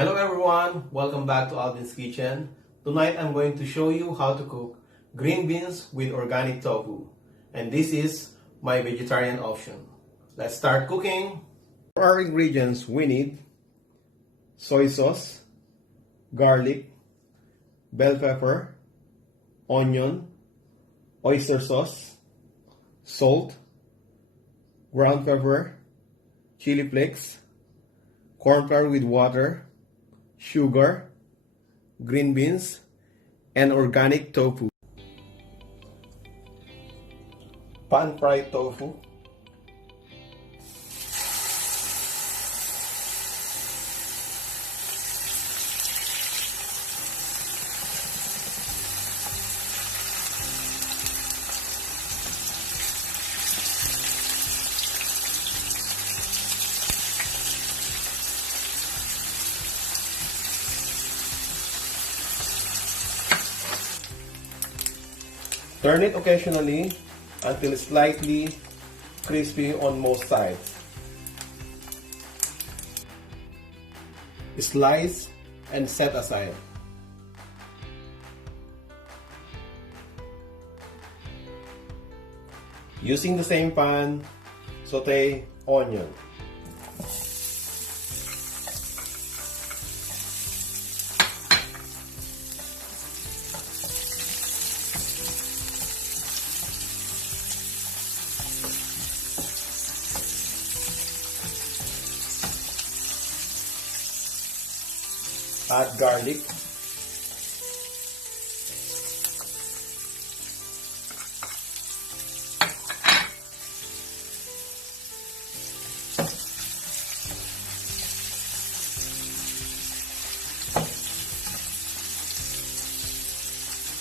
Hello everyone, welcome back to Alvin's Kitchen. Tonight I'm going to show you how to cook green beans with organic tofu. And this is my vegetarian option. Let's start cooking. For our ingredients, we need soy sauce, garlic, bell pepper, onion, oyster sauce, salt, ground pepper, chili flakes, cornflour with water, sugar, green beans, and organic tofu. Pan fried tofu. Turn it occasionally until slightly crispy on most sides. Slice and set aside. Using the same pan, saute onion. Add garlic.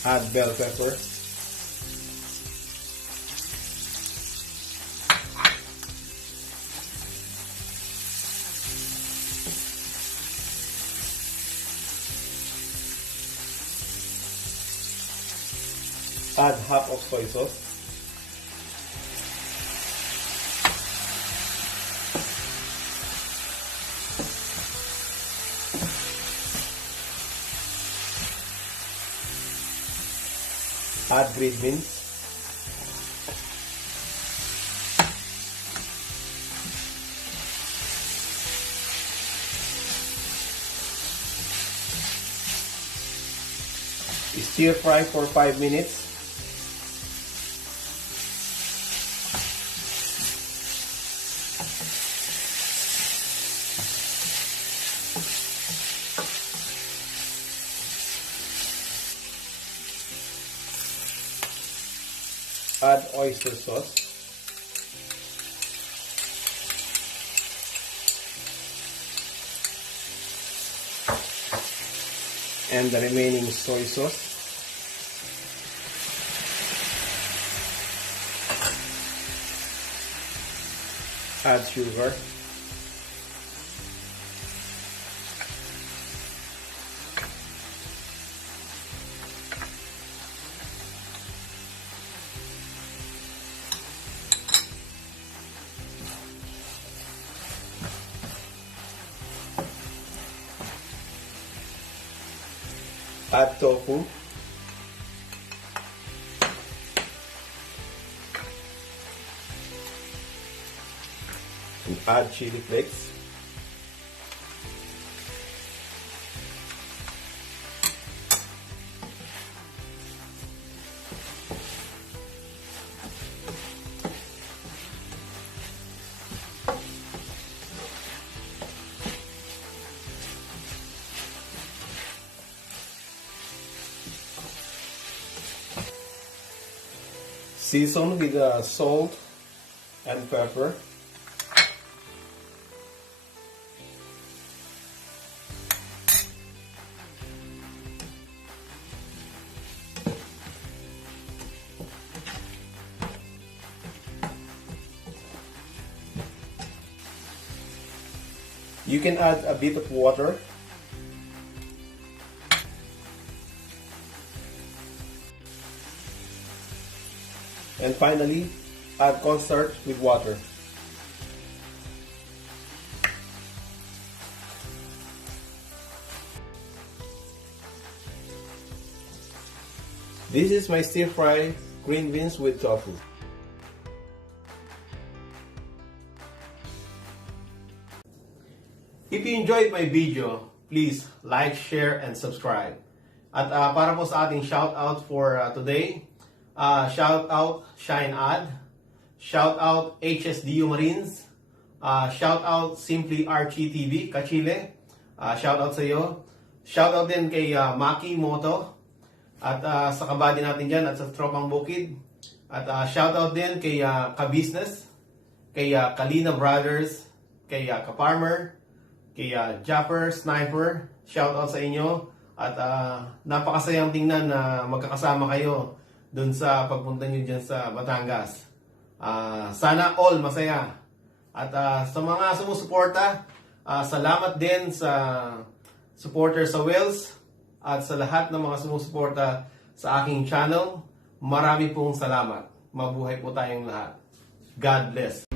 Add bell pepper. Add half of soy sauce. Add green beans. Stir fry for 5 minutes. Add oyster sauce. And the remaining soy sauce. Add sugar. Add tofu. And add chili flakes. Season with salt and pepper. You can add a bit of water. And finally, add cornstarch with water. This is my stir-fry green beans with tofu. If you enjoyed my video, please like, share, and subscribe. At para po sa ating shoutout for today, shoutout Shine Ad, shoutout HSDU Marines, shoutout Simply Archie TV, Kachile, shoutout sa iyo. Shoutout din kay Maki Moto, at sa kabady natin dyan, at sa Tropang Bukid. At shoutout din kay Ka-Business, kay Kalina Brothers, kay Ka-Farmer, kay Japper, Sniper, shoutout sa inyo. At napakasayang tingnan na magkakasama kayo dun sa pagpunta nyo dyan sa Batangas. Sana all masaya. At sa mga sumusuporta, salamat din sa supporter sa Wales at sa lahat ng mga sumusuporta sa aking channel. Marami pong salamat. Mabuhay po tayong lahat. God bless.